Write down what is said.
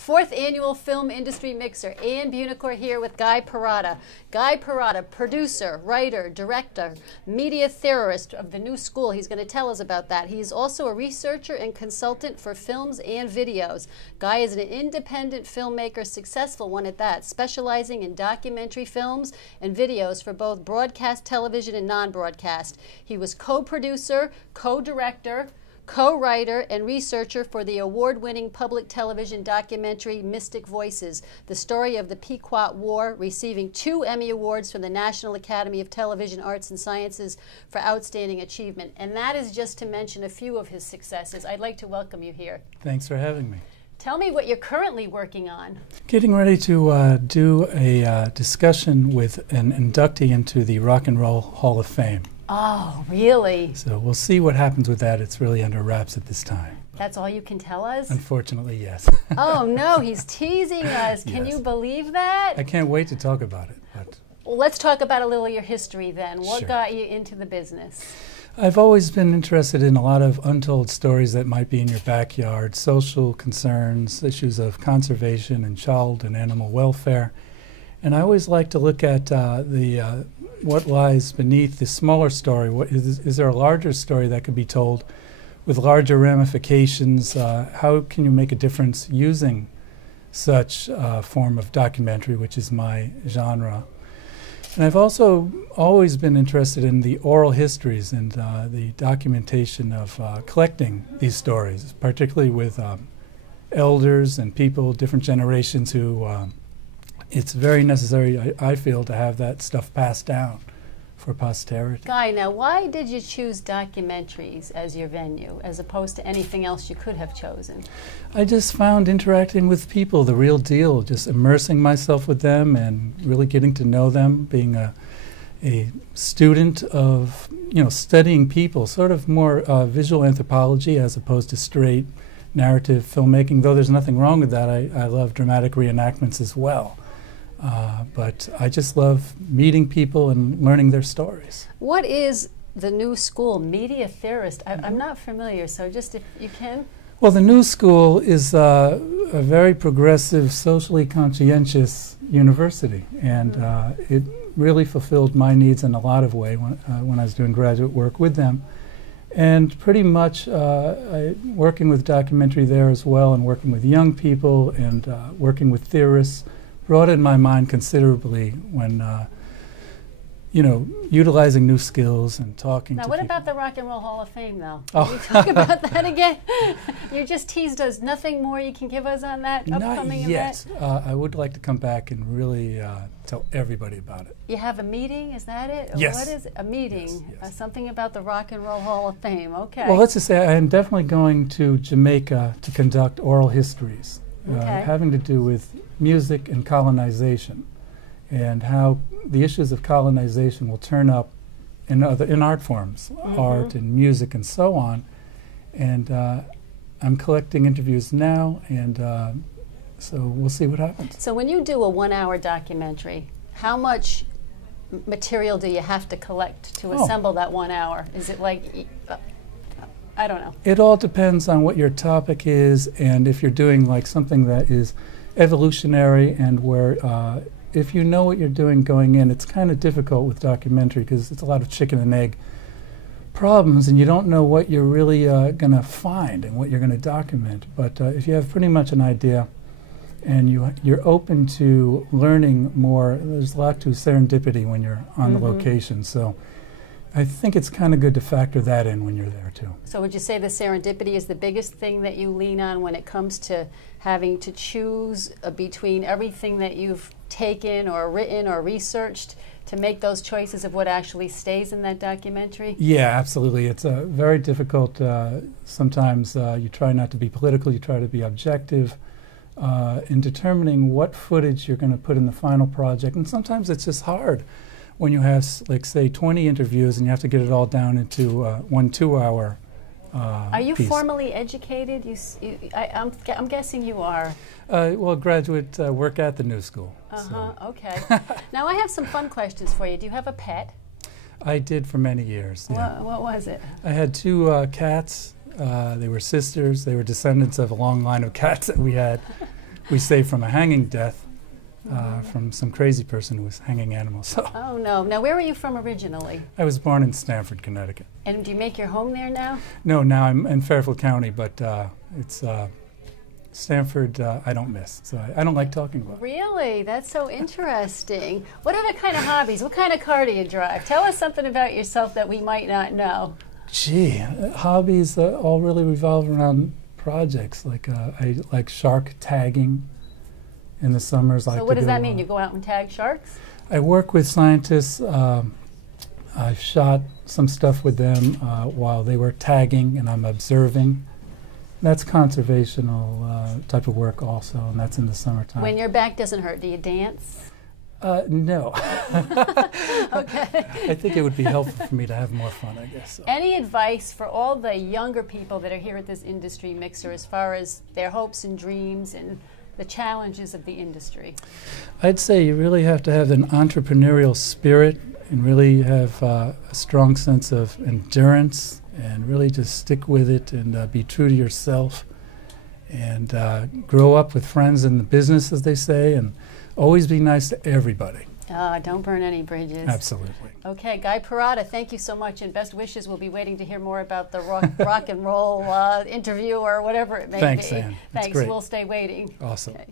Fourth Annual Film Industry Mixer. Ann Bunicor here with Guy Perrotta. Guy Perrotta, producer, writer, director, media theorist of the New School. He's going to tell us about that. He's also a researcher and consultant for films and videos. Guy is an independent filmmaker, successful one at that, specializing in documentary films and videos for both broadcast television and non-broadcast. He was co-producer, co-director, co-writer and researcher for the award-winning public television documentary Mystic Voices, the story of the Pequot War, receiving 2 Emmy Awards from the National Academy of Television Arts and Sciences for outstanding achievement. And that is just to mention a few of his successes. I'd like to welcome you here. Thanks for having me. Tell me what you're currently working on. Getting ready to do a discussion with an inductee into the Rock and Roll Hall of Fame. Oh, really? So we'll see what happens with that. It's really under wraps at this time. That's all you can tell us? Unfortunately, yes. Oh, no, he's teasing us. Can Yes. you believe that? I can't wait to talk about it. Well, let's talk about a little of your history then. What Sure. got you into the business? I've always been interested in a lot of untold stories that might be in your backyard, social concerns, issues of conservation and child and animal welfare. And I always like to look at what lies beneath the smaller story. Is there a larger story that could be told with larger ramifications? How can you make a difference using such a form of documentary, which is my genre? And I've also always been interested in the oral histories and the documentation of collecting these stories, particularly with elders and people, different generations who it's very necessary, I feel, to have that stuff passed down for posterity. Guy, now why did you choose documentaries as your venue as opposed to anything else you could have chosen? I just found interacting with people the real deal, just immersing myself with them and really getting to know them, being a student of, studying people, sort of more visual anthropology as opposed to straight narrative filmmaking, though there's nothing wrong with that. I love dramatic reenactments as well. But I just love meeting people and learning their stories. What is the New School? Media theorist? I'm not familiar, so just if you can. Well, the New School is a very progressive, socially conscientious university, and it really fulfilled my needs in a lot of ways when I was doing graduate work with them. And pretty much working with documentary there as well, and working with young people and working with theorists, broadened my mind considerably when, utilizing new skills and talking to people. Now, what about the Rock and Roll Hall of Fame, though? Oh. Can you talk about that again? You just teased us. Nothing more you can give us on that upcoming event? Not yet. I would like to come back and really tell everybody about it. You have a meeting? Is that it? Yes. What is it? A meeting? Yes. Something about the Rock and Roll Hall of Fame. Okay. Well, let's just say I am definitely going to Jamaica to conduct oral histories having to do with music and colonization, and how the issues of colonization will turn up in art forms, art and music and so on. And I'm collecting interviews now, and so we'll see what happens. So when you do a 1-hour documentary, how much material do you have to collect to assemble that 1 hour? Is it like, I don't know. It all depends on what your topic is, and if you're doing like something that is evolutionary, and where if you know what you're doing going in, it's kind of difficult with documentary because it's a lot of chicken and egg problems, and you don't know what you're really going to find and what you're going to document. But if you have pretty much an idea and you're open to learning more, there's a lot to serendipity when you're on the location. So I think it's kind of good to factor that in when you're there too. So would you say the serendipity is the biggest thing that you lean on when it comes to having to choose between everything that you've taken or written or researched to make those choices of what actually stays in that documentary? Yeah, absolutely. It's very difficult. Sometimes you try not to be political, you try to be objective in determining what footage you're going to put in the final project. And sometimes it's just hard when you have, like, say, 20 interviews and you have to get it all down into one 2-hour Are you piece. formally educated? I'm guessing you are. Well, graduate work at the New School. So. Okay. Now I have some fun questions for you. Do you have a pet? I did for many years. Yeah. What was it? I had 2 cats. They were sisters. They were descendants of a long line of cats that we had. we saved from a hanging death from some crazy person who was hanging animals. So Oh, no. Now, where are you from originally? I was born in Stamford, Connecticut. And do you make your home there now? No, now I'm in Fairfield County, but it's Stamford I don't miss. So I don't like talking about it. Really? That's so interesting. What other kind of hobbies? What kind of car do you drive? Tell us something about yourself that we might not know. Gee, hobbies all really revolve around projects. Like I like shark tagging in the summers. So what does that mean? You go out and tag sharks? I work with scientists. I've shot some stuff with them while they were tagging, and I'm observing. That's conservational type of work also, and that's in the summertime. When your back doesn't hurt, do you dance? No. Okay. I think it would be helpful for me to have more fun, I guess. So. Any advice for all the younger people that are here at this industry mixer as far as their hopes and dreams and the challenges of the industry? I'd say you really have to have an entrepreneurial spirit and really have a strong sense of endurance and really just stick with it and be true to yourself and grow up with friends in the business, as they say, and always be nice to everybody. Don't burn any bridges. Absolutely. Okay, Guy Perrotta, thank you so much, and best wishes. We'll be waiting to hear more about the rock and roll interview or whatever it may Thanks, be. Ann. That's Thanks. great. We'll stay waiting. Awesome. Okay.